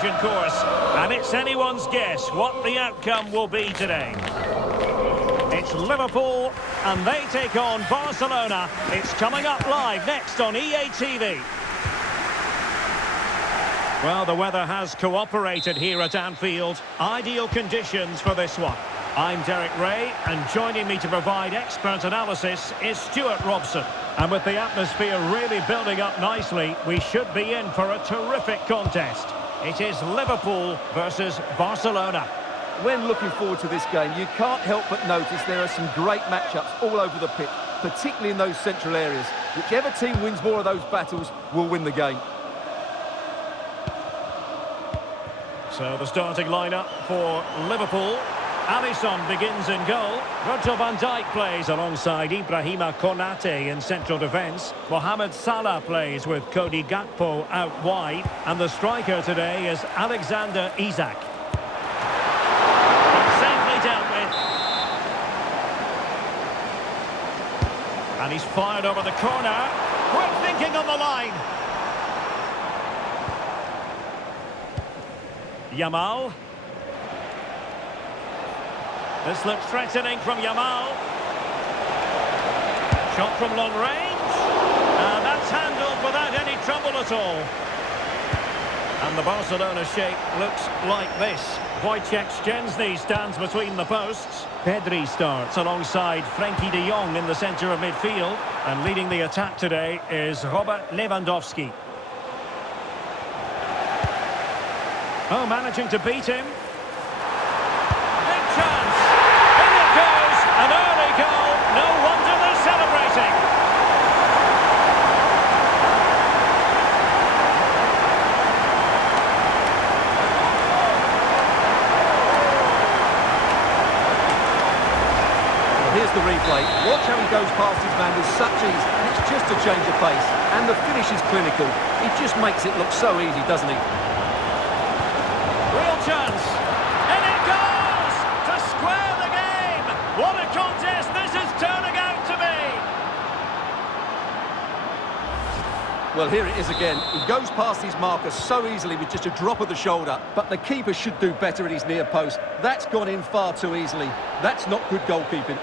collision course, and it's anyone's guess what the outcome will be today. It's Liverpool, and they take on Barcelona. It's coming up live next on EA TV. Well, the weather has cooperated here at Anfield. Ideal conditions for this one. I'm Derek Ray, and joining me to provide expert analysis is Stuart Robson. And with the atmosphere really building up nicely, we should be in for a terrific contest. It is Liverpool versus Barcelona. When looking forward to this game, you can't help but notice there are some great matchups all over the pitch, particularly in those central areas. Whichever team wins more of those battles will win the game. So the starting lineup for Liverpool. Alisson begins in goal. Virgil van Dijk plays alongside Ibrahima Konate in central defence. Mohamed Salah plays with Cody Gakpo out wide. And the striker today is Alexander Isak. Safely dealt with. And he's fired over the corner. Quick thinking on the line. Yamal. This looks threatening from Yamal. Shot from long range. And that's handled without any trouble at all. And the Barcelona shape looks like this. Wojciech Szczęsny stands between the posts. Pedri starts alongside Frenkie de Jong in the centre of midfield. And leading the attack today is Robert Lewandowski. Oh, managing to beat him. Big chance. In it goes. An early goal. No wonder they're celebrating. Well, here's the replay. Watch how he goes past his man with such ease. And it's just a change of pace. And the finish is clinical. He just makes it look so easy, doesn't he? Chance, and it goes to square the game. What a contest this is turning out to be. Well, here it is again. He goes past his marker so easily with just a drop of the shoulder, but the keeper should do better at his near post. That's gone in far too easily. That's not good goalkeeping.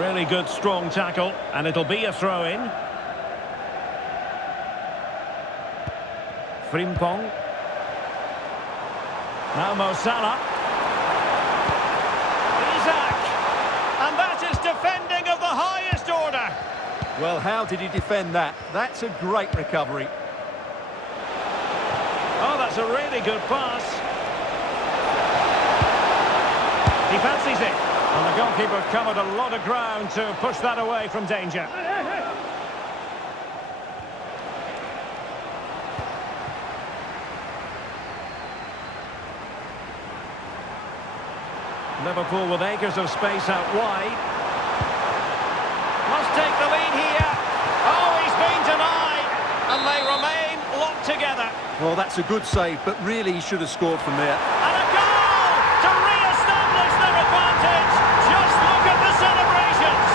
Really good strong tackle, and it'll be a throw-in. Frimpong. Now Mo Salah. Isak. And that is defending of the highest order. Well, how did he defend that? That's a great recovery. Oh, that's a really good pass. He fancies it. And the goalkeeper covered a lot of ground to push that away from danger. Liverpool with acres of space out wide. Must take the lead here. Oh, he's been denied. And they remain locked together. Well, that's a good save, but really he should have scored from there. And a goal to re-establish their advantage. Just look at the celebrations.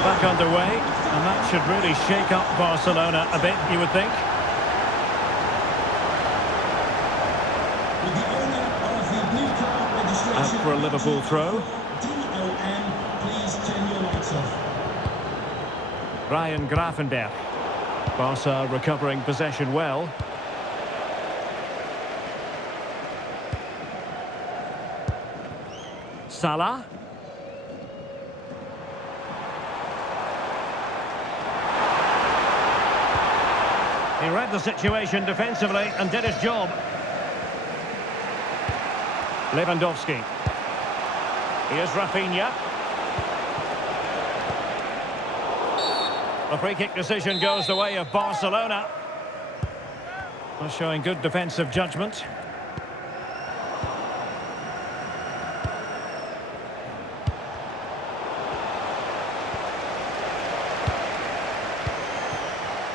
Back underway, and that should really shake up Barcelona a bit, you would think. Out for a Liverpool throw. Ryan Gravenberch. Barca recovering possession well. Salah. He read the situation defensively and did his job. Lewandowski. Here's Rafinha. The free kick decision goes the way of Barcelona. Well, showing good defensive judgment.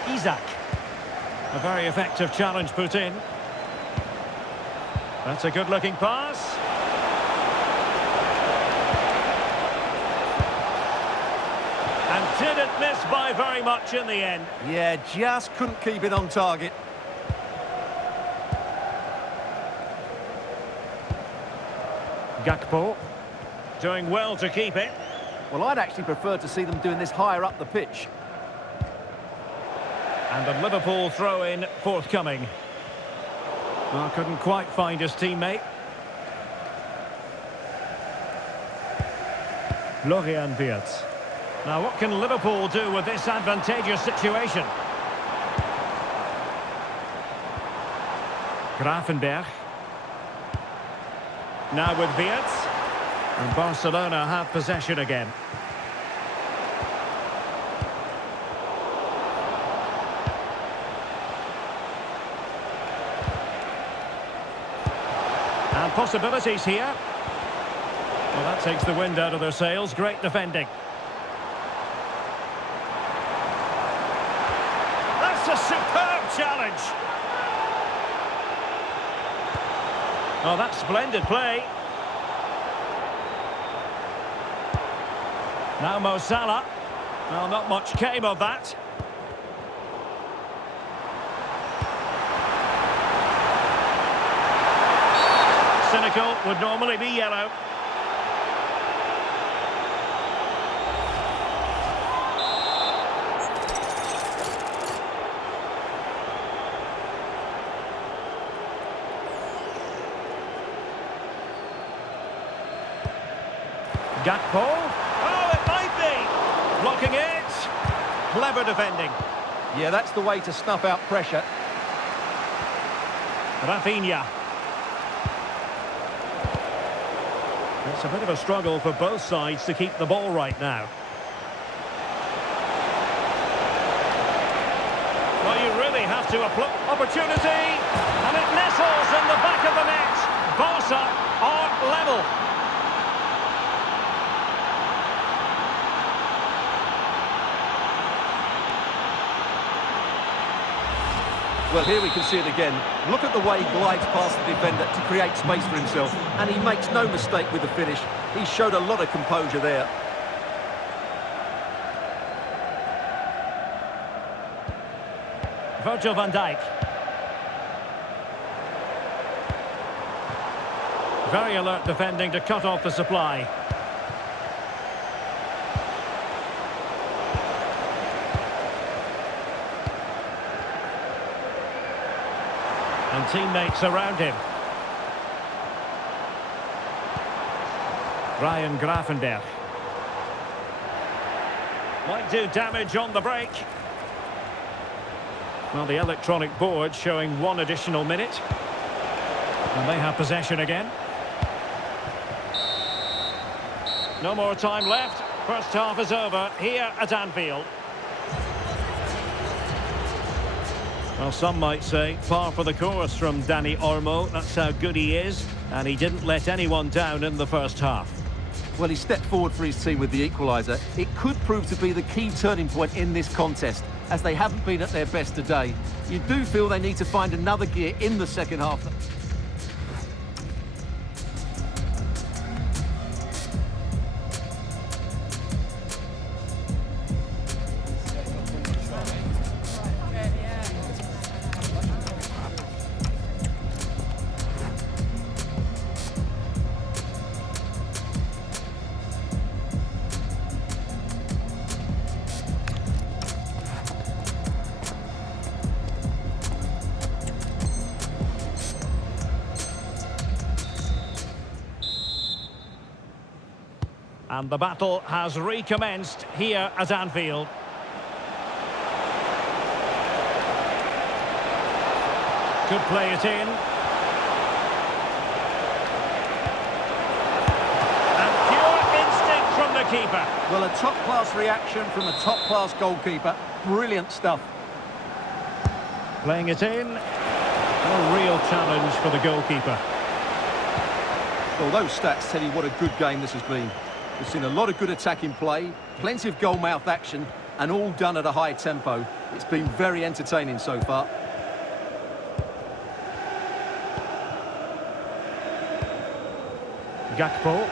Isak. A very effective challenge put in. That's a good-looking pass. Didn't miss by very much in the end. Yeah, just couldn't keep it on target. Gakpo doing well to keep it. Well, I'd actually prefer to see them doing this higher up the pitch. And the Liverpool throw-in forthcoming. Well, couldn't quite find his teammate. Florian Wirtz. Now, what can Liverpool do with this advantageous situation? Gravenberch. Now with Wirtz. And Barcelona have possession again. And possibilities here. Well, that takes the wind out of their sails. Great defending. That's a superb challenge. Oh, that's splendid play. Now Mo Salah. Well, not much came of that. Cynical would normally be yellow. Gakpo. Oh, it might be. Blocking it. Clever defending. Yeah, that's the way to snuff out pressure. Rafinha. It's a bit of a struggle for both sides to keep the ball right now. Well, you really have to applaud. Opportunity. And it nestles in the back of the net. Barca are level. Well, here we can see it again. Look at the way he glides past the defender to create space for himself. And he makes no mistake with the finish. He showed a lot of composure there. Virgil van Dijk. Very alert defending to cut off the supply. And teammates around him. Ryan Gravenberch. Might do damage on the break. Well, the electronic board showing 1 additional minute. And they have possession again. No more time left. First half is over here at Anfield. Well, some might say par for the course from Dani Olmo. That's how good he is, and he didn't let anyone down in the first half. Well, he stepped forward for his team with the equaliser. It could prove to be the key turning point in this contest, as they haven't been at their best today. You do feel they need to find another gear in the second half. And the battle has recommenced here at Anfield. Could play it in. And pure instinct from the keeper. Well, a top-class reaction from a top-class goalkeeper. Brilliant stuff. Playing it in. A real challenge for the goalkeeper. Well, those stats tell you what a good game this has been. We've seen a lot of good attacking play, plenty of goal-mouth action, and all done at a high tempo. It's been very entertaining so far. Gakpo.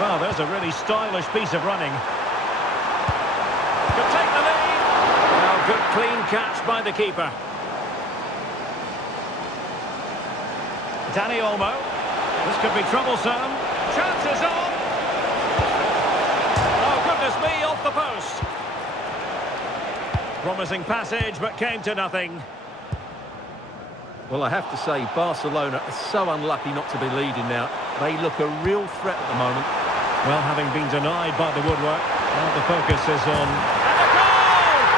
Well, there's a really stylish piece of running. Could take the lead. Well, good clean catch by the keeper. Danny Olmo. This could be troublesome. Chances on. Oh, goodness me, off the post. Promising passage, but came to nothing. Well, I have to say, Barcelona are so unlucky not to be leading now. They look a real threat at the moment. Well, having been denied by the woodwork, now the focus is on... And the goal!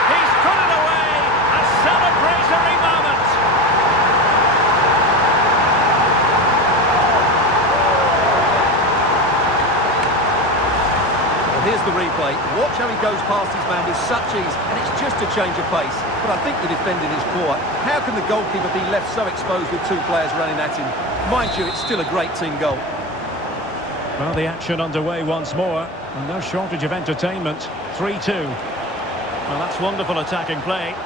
He's put it away! A celebratory moment! Well, here's the replay. Watch how he goes past his man with such ease, and it's just a change of pace. But I think the defending is poor. How can the goalkeeper be left so exposed with two players running at him? Mind you, it's still a great team goal. Well, the action underway once more, and no shortage of entertainment. 3-2. Well, that's wonderful attacking play.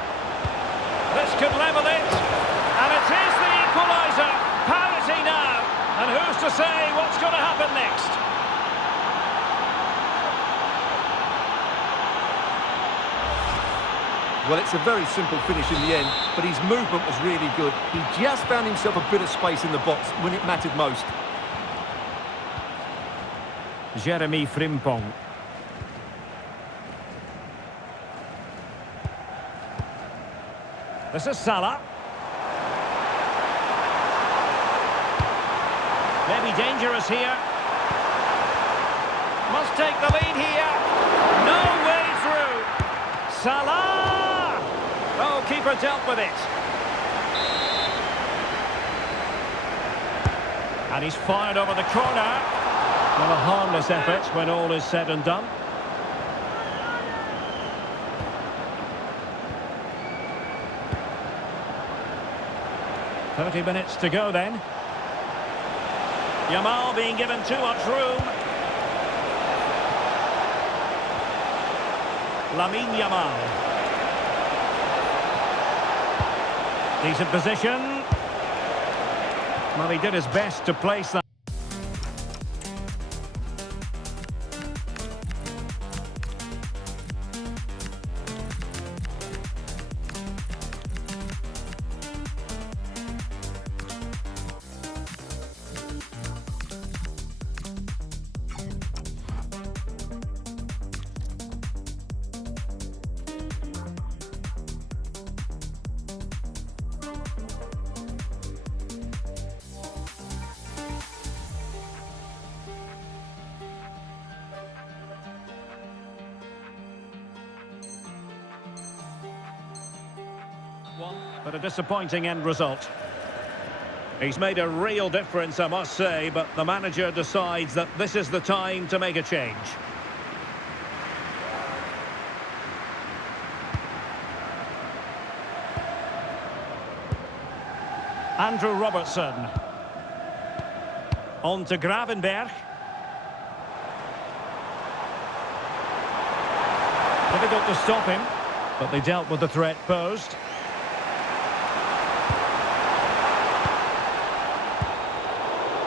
This could level it, and it is the equaliser. Parity now, and who's to say what's going to happen next? Well, it's a very simple finish in the end, but his movement was really good. He just found himself a bit of space in the box when it mattered most. Jeremy Frimpong. This is Salah. Maybe dangerous here. Must take the lead here. No way through. Salah! Oh, keeper dealt with it. And he's fired over the corner. Well, a harmless effort when all is said and done. "30 minutes to go then. Yamal being given too much room. Lamine Yamal. Decent position. Well, he did his best to place that. But a disappointing end result. He's made a real difference, I must say, but the manager decides that this is the time to make a change. Andrew Robertson. On to Gravenberch. Difficult to stop him, but they dealt with the threat posed.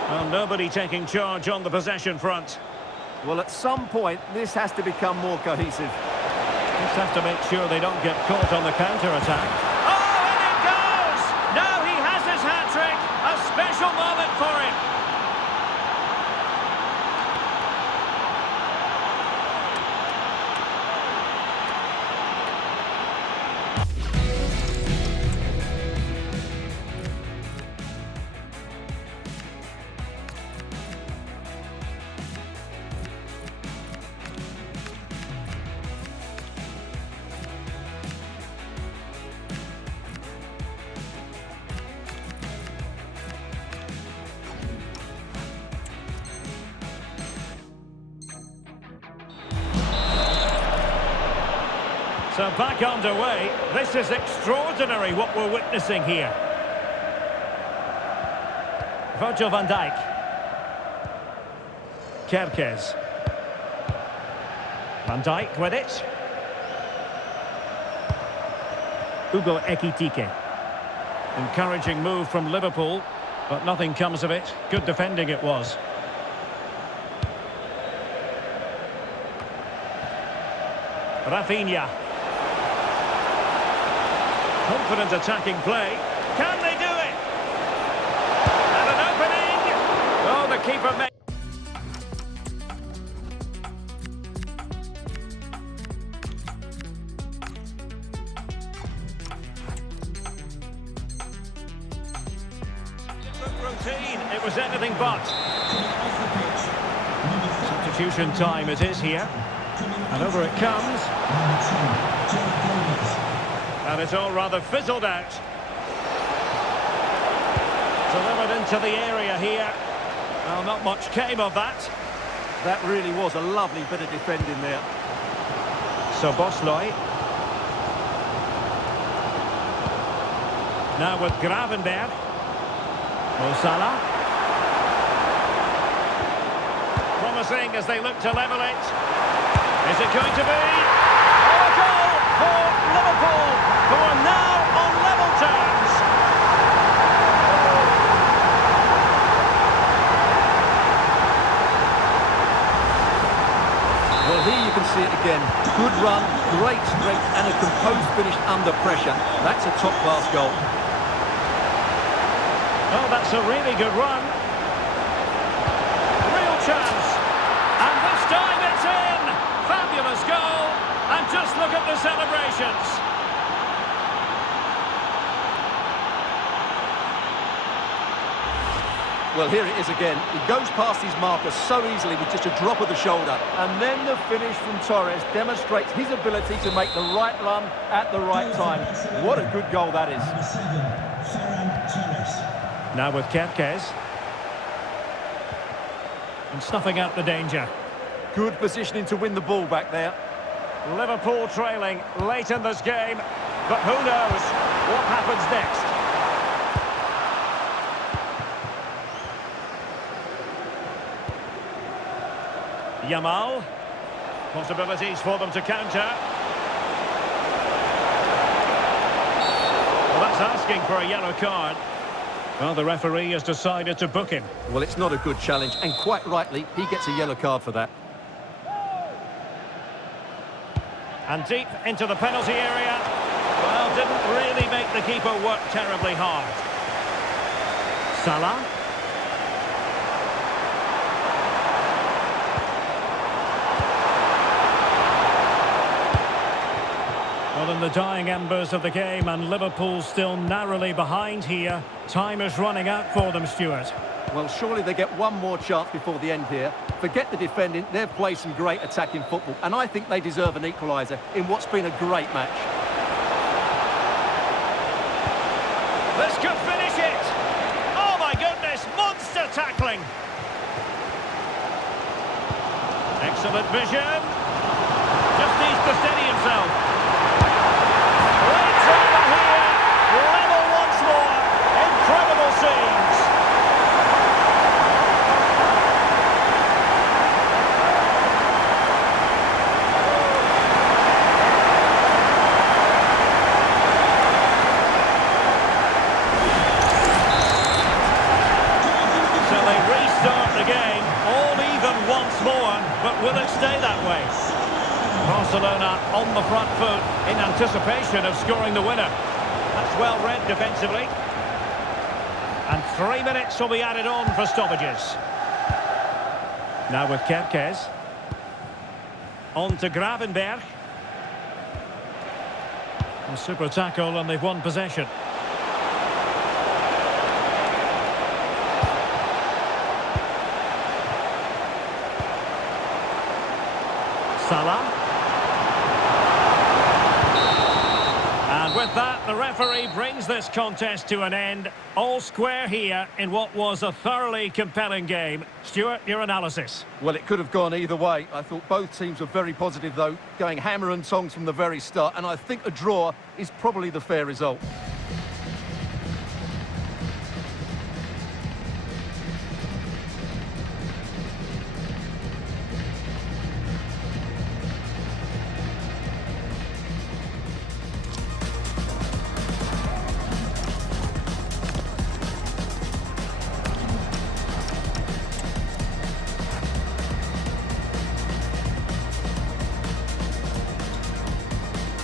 Well, nobody taking charge on the possession front. Well, at some point, this has to become more cohesive. Just have to make sure they don't get caught on the counter-attack. Oh, and it goes! Now he has his hat-trick. A special moment for him. So back underway. This is extraordinary what we're witnessing here. Virgil van Dijk. Kerkez. Van Dijk with it. Hugo Ekitike. Encouraging move from Liverpool, but nothing comes of it. Good defending it was. Rafinha. Confident attacking play. Can they do it? And an opening. Oh, the keeper made. Routine. It was anything but. Substitution time it is here. And over it comes. And it's all rather fizzled out. Delivered into the area here. Well, not much came of that. That really was a lovely bit of defending there. So Bosley. Now with Gravenberg. Mo Salah. Promising as they look to level it. Is it going to be? Oh, a goal for Liverpool, who are now on level terms. Well, here you can see it again. Good run, great strength, and a composed finish under pressure. That's a top-class goal. Oh, that's a really good run. Real chance. And this time it's in. Fabulous goal. And just look at the celebrations. Well, here it is again. He goes past his marker so easily with just a drop of the shoulder. And then the finish from Torres demonstrates his ability to make the right run at the right time. What a good goal that is. Now with Kerkez. And snuffing out the danger. Good positioning to win the ball back there. Liverpool trailing late in this game. But who knows what happens next. Yamal. Possibilities for them to counter. Well, that's asking for a yellow card. Well, the referee has decided to book him. Well, it's not a good challenge, and quite rightly, he gets a yellow card for that. And deep into the penalty area. Well, didn't really make the keeper work terribly hard. Salah. Well, in the dying embers of the game, and Liverpool still narrowly behind here. Time is running out for them, Stuart. Well, surely they get one more chance before the end here. Forget the defending, they've played some great attacking football, and I think they deserve an equaliser in what's been a great match. This could finish it! Oh my goodness, monster tackling! Excellent vision. Just needs to steady himself. Leads over here, level once more. Incredible scenes. So they restart the game, all even once more, but will it stay that way? Barcelona on the front foot in anticipation of scoring the winner. That's well read defensively. And 3 minutes will be added on for stoppages. Now with Kerkez. On to Gravenberg. A super tackle and they've won possession. Salah. And with that, the referee brings this contest to an end. All square here in what was a thoroughly compelling game. Stuart, your analysis? Well, it could have gone either way. I thought both teams were very positive, though, going hammer and tongs from the very start, and I think a draw is probably the fair result.